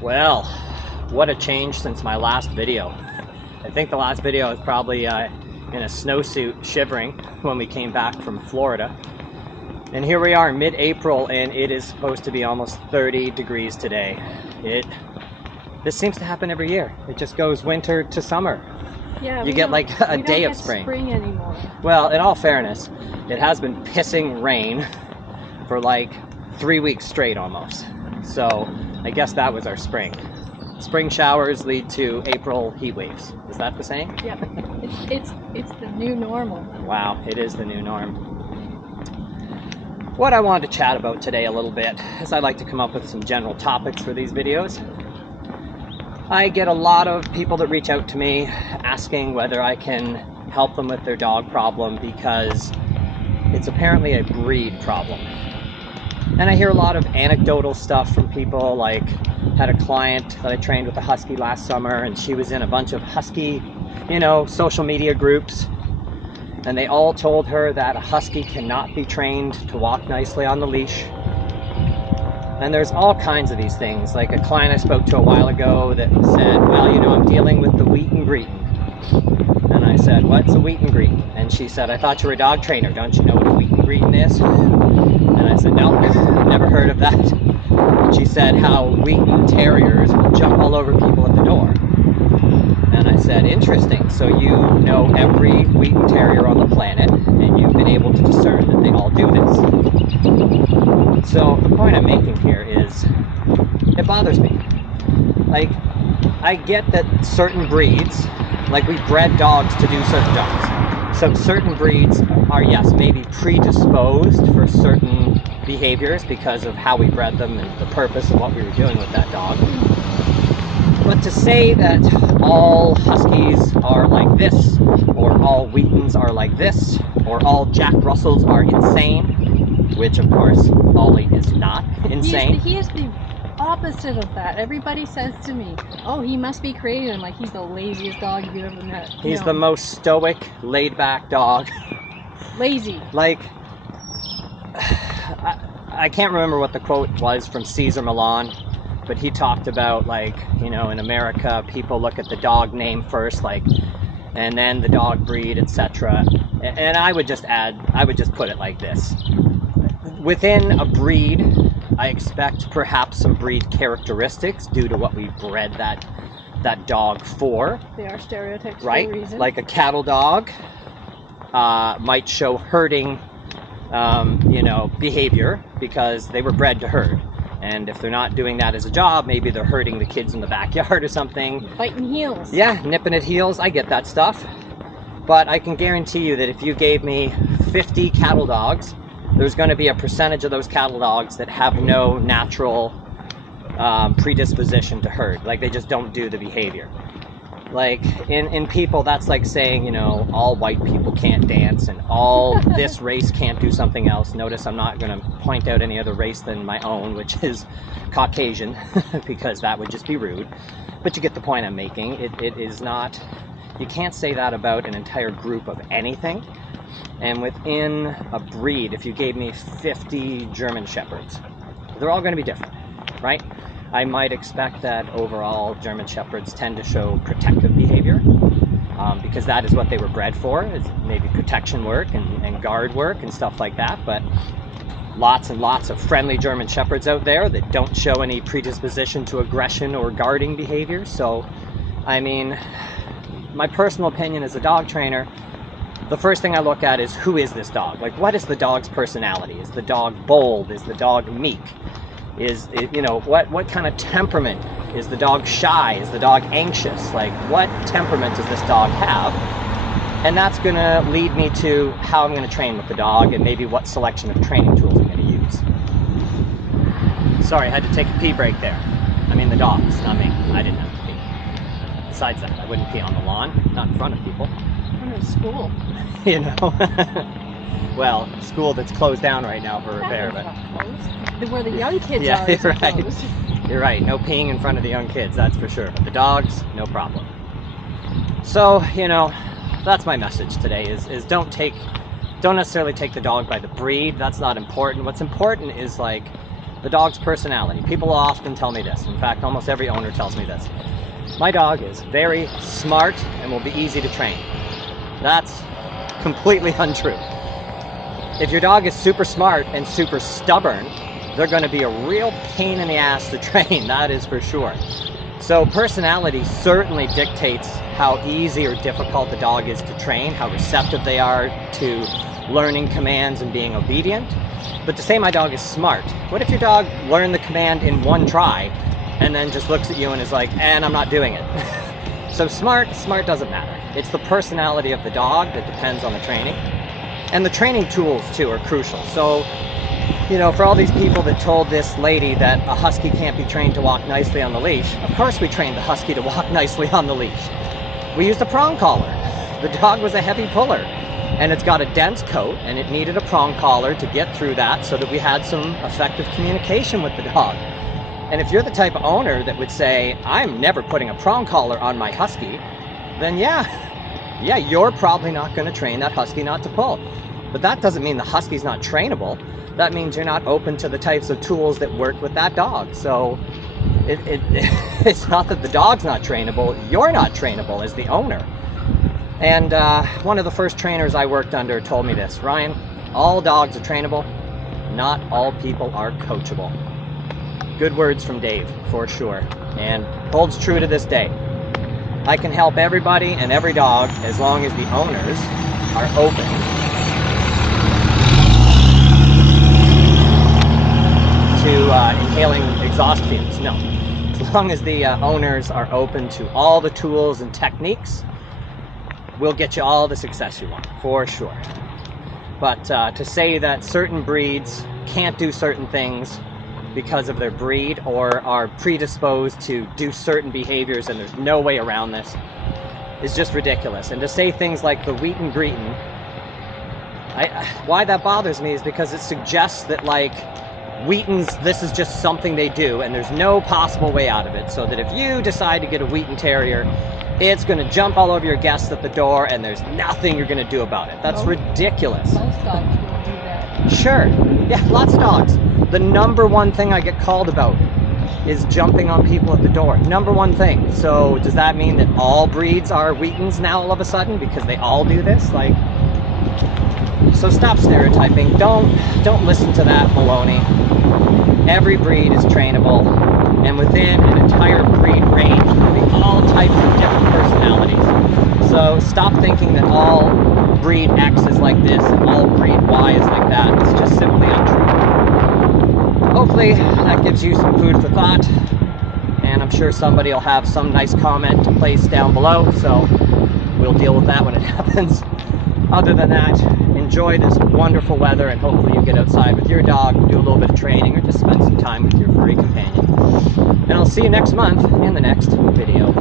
Well, what a change since my last video. I think the last video was probably in a snowsuit shivering when we came back from Florida. And here we are mid-April and it is supposed to be almost 30 degrees today. This seems to happen every year. It just goes winter to summer. Yeah, you get like a day of spring. Spring anymore. Well, in all fairness, it has been pissing rain for like 3 weeks straight almost. So I guess that was our spring. Spring showers lead to April heat waves. Is that the saying? Yeah, it's the new normal. Wow, it is the new norm. What I wanted to chat about today a little bit is I like to come up with some general topics for these videos. I get a lot of people that reach out to me asking whether I can help them with their dog problem because it's apparently a breed problem. And I hear a lot of anecdotal stuff from people, like had a client that I trained with a husky last summer and she was in a bunch of husky, social media groups, and they all told her that a husky cannot be trained to walk nicely on the leash. And there's all kinds of these things, like a client I spoke to a while ago that said, well, I'm dealing with the wheat and greeting. And I said, what's a wheat and greeting? And she said, I thought you were a dog trainer. Don't you know what a wheat and greeting is? And I said, no, never heard of that. She said how Wheaten Terriers will jump all over people at the door. And I said, interesting. So you know every Wheaten Terrier on the planet, and you've been able to discern that they all do this. So the point I'm making here is, it bothers me. Like, I get that certain breeds, like we bred dogs to do certain jobs. So certain breeds are, yes, maybe predisposed for certain behaviors because of how we bred them and the purpose of what we were doing with that dog. But to say that all Huskies are like this, or all Wheatens are like this, or all Jack Russells are insane, which of course Ollie is not insane. He is the opposite of that. Everybody says to me, oh, he must be crazy. I'm like, he's the laziest dog you've ever met. He's the most stoic, laid-back dog. Lazy. Like, I can't remember what the quote was from Cesar Millan, but he talked about, like, in America, people look at the dog name first, like, and then the dog breed, etc. And I would just put it like this. Within a breed, I expect perhaps some breed characteristics due to what we bred that dog for. They are stereotypes right? For a reason. Like a cattle dog might show herding, behavior because they were bred to herd. And if they're not doing that as a job, maybe they're herding the kids in the backyard or something. Biting heels. Yeah, nipping at heels. I get that stuff. But I can guarantee you that if you gave me 50 cattle dogs, there's going to be a percentage of those cattle dogs that have no natural predisposition to herd. Like, they just don't do the behavior. Like, in people, that's like saying, all white people can't dance and all this race can't do something else. Notice I'm not going to point out any other race than my own, which is Caucasian, because that would just be rude. But you get the point I'm making. It is not, you can't say that about an entire group of anything. And within a breed, if you gave me 50 German Shepherds, they're all going to be different, right? I might expect that overall German Shepherds tend to show protective behavior because that is what they were bred for, is maybe protection work and guard work and stuff like that. But lots and lots of friendly German Shepherds out there that don't show any predisposition to aggression or guarding behavior. So, I mean, my personal opinion as a dog trainer, the first thing I look at is, who is this dog? Like, what is the dog's personality? Is the dog bold? Is the dog meek? Is it, what kind of temperament? Is the dog shy? Is the dog anxious? Like, what temperament does this dog have? And that's going to lead me to how I'm going to train with the dog and maybe what selection of training tools I'm going to use. Sorry, I had to take a pee break there. I mean the dogs, not me. I didn't have to pee. Besides that, I wouldn't pee on the lawn, not in front of people. In front of school. Well, school that's closed down right now for repair, but where the young kids yeah, are. You're right. You're right. No peeing in front of the young kids, that's for sure. But the dogs, no problem. So, that's my message today is don't necessarily take the dog by the breed. That's not important. What's important is, like, the dog's personality. People often tell me this. In fact, almost every owner tells me this. My dog is very smart and will be easy to train. That's completely untrue. If your dog is super smart and super stubborn, they're going to be a real pain in the ass to train, that is for sure. So personality certainly dictates how easy or difficult the dog is to train, how receptive they are to learning commands and being obedient. But to say my dog is smart, what if your dog learned the command in one try and then just looks at you and is like, and I'm not doing it? So smart doesn't matter. It's the personality of the dog that depends on the training. And the training tools too are crucial. So, you know, for all these people that told this lady that a husky can't be trained to walk nicely on the leash, of course we trained the husky to walk nicely on the leash. We used a prong collar. The dog was a heavy puller, and it's got a dense coat, and it needed a prong collar to get through that so that we had some effective communication with the dog. And if you're the type of owner that would say, I'm never putting a prong collar on my husky, then yeah, you're probably not going to train that husky not to pull. But that doesn't mean the husky's not trainable. That means you're not open to the types of tools that work with that dog. So it's not that the dog's not trainable, you're not trainable as the owner. And one of the first trainers I worked under told me this, Ryan, all dogs are trainable, not all people are coachable. Good words from Dave, for sure, and holds true to this day. I can help everybody and every dog as long as the owners are open to inhaling exhaust fumes. No, as long as the owners are open to all the tools and techniques, we'll get you all the success you want, for sure. But to say that certain breeds can't do certain things because of their breed or are predisposed to do certain behaviors and there's no way around this is just ridiculous. And to say things like the Wheaten Greeton, why that bothers me is because it suggests that like Wheatons, this is just something they do and there's no possible way out of it. So that if you decide to get a Wheaten Terrier, it's going to jump all over your guests at the door and there's nothing you're going to do about it. That's ridiculous. Most dogs will do that. Sure. Yeah, lots of dogs. The number one thing I get called about is jumping on people at the door. Number one thing. So does that mean that all breeds are Wheatons now all of a sudden because they all do this? Like, so stop stereotyping. Don't listen to that baloney. Every breed is trainable, and within an entire breed range there will be all types of different personalities. So stop thinking that all breed X is like this and all breed Y is like that. It's just simply untrue. Hopefully that gives you some food for thought, and I'm sure somebody will have some nice comment to place down below, so we'll deal with that when it happens. Other than that, enjoy this wonderful weather, and hopefully you get outside with your dog, do a little bit of training, or just spend some time with your furry companion. And I'll see you next month in the next video.